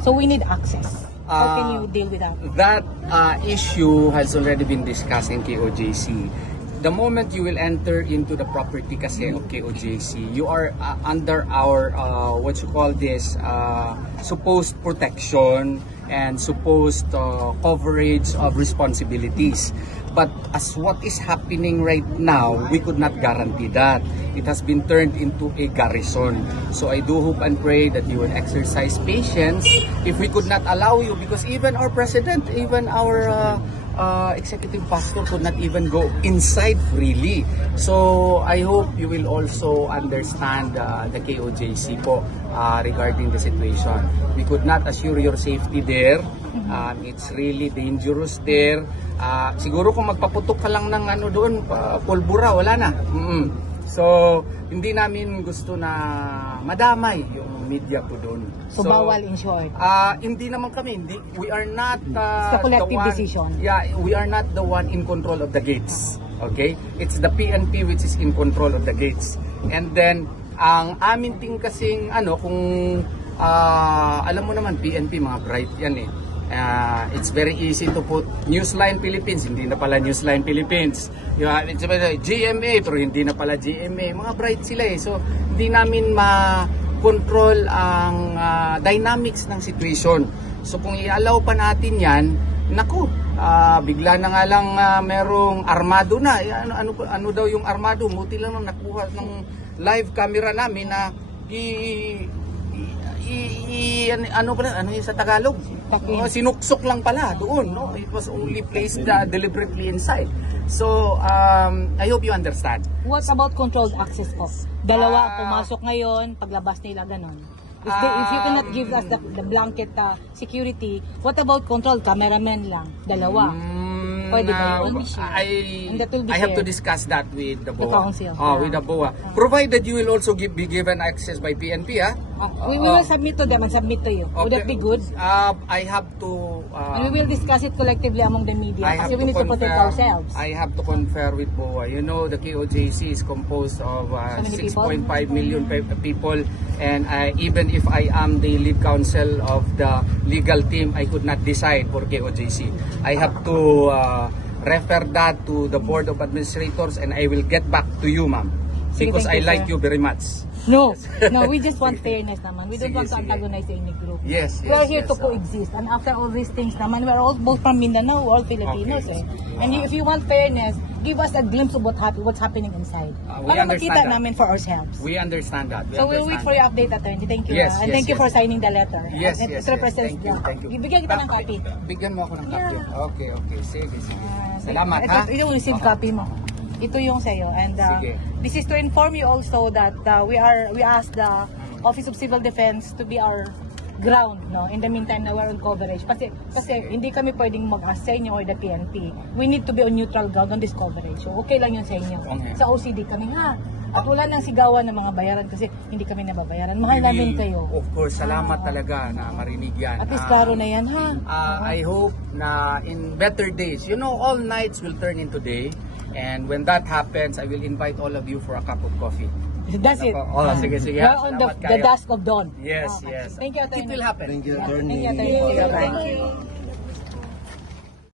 So we need access. How can you deal with that? That issue has already been discussed in KOJC. The moment you will enter into the property kasi of KOJC, you are under our, what you call this, supposed protection and supposed coverage of responsibilities. But as what is happening right now, we could not guarantee that. It has been turned into a garrison. So I do hope and pray that you will exercise patience if we could not allow you, because even our president, even our executive pastor could not even go inside freely. So I hope you will also understand the KOJC po regarding the situation. We could not assure your safety there. It's really dangerous there. Siguro kung magpaputok ka lang ng ano doon, pulbura, wala na. So hindi namin gusto na madamay yung media po doon. So bawal in short. Hindi naman kami, we are not it's a collective the one, decision. Yeah, we are not the one in control of the gates. Okay? It's the PNP which is in control of the gates. And then ang amin ting kasing ano, kung alam mo naman PNP mga bright yan eh. It's very easy to put Newsline Philippines, hindi na pala Newsline Philippines. It's GMA, pero hindi na pala GMA. Mga bright sila eh. So, hindi namin ma-control ang dynamics ng situation. So, kung i-allow pa natin yan, naku, bigla na nga lang merong armado na. Ano daw yung armado? Muti lang nakuha ng live camera namin na ano yung sa Tagalog? Sinuksok lang pala doon, no? It was only placed deliberately inside. So, I hope you understand. What about controlled access po? Dalawa pumasok ngayon, paglabas nila ganon. If you cannot give us the blanket security, what about controlled cameraman lang? Dalawa. Pwede ba yun? I have to discuss that with the BOA. The council. With the BOA. Provided you will also be given access by PNP, we will submit to them and submit to you. Would that be good? I have to... and we will discuss it collectively among the media kasi we need to protect ourselves. I have to confer with BOA. You know, the KOJC is composed of 6.5 million people, and even if I am the lead counsel of the legal team, I could not decide for KOJC. I have to refer that to the Board of Administrators, and I will get back to you, ma'am, because I like you very much. No, we just want fairness naman. We don't want to antagonize any group. Yes, we are here to coexist. And after all these things naman, we are all both from Mindanao, all Filipinos. Okay. And if you want fairness, give us a glimpse of what's happening inside. We para understand makita namin for ourselves. We understand that. So we'll wait for your update, attorney. Thank you. Yes, and thank you for signing the letter. Yes, it represents thank you. Bigyan kita ng copy. Bigyan mo ako ng copy. Okay. Sige. Salamat, ha? Ito yung receive copy mo. Ito yung sa'yo. And this is to inform you also that we asked the Office of Civil Defense to be our ground, no? In the meantime na we're on coverage. Kasi hindi kami pwedeng mag-ask sa inyo or the PNP. We need to be on neutral ground on this coverage. So okay lang yun sa inyo. Okay. Sa OCD kami ha. At wala nang sigawan ng mga bayaran kasi hindi kami nababayaran. Mahal namin kayo. Of course, salamat talaga na marinig yan. At least klaro na yan ha. I hope na in better days, you know, all nights will turn into day. And when that happens, I will invite all of you for a cup of coffee. That's it. Sige. We're on the dusk of dawn. Yes. Thank you, attorney. It will happen. Thank you, attorney. Thank you.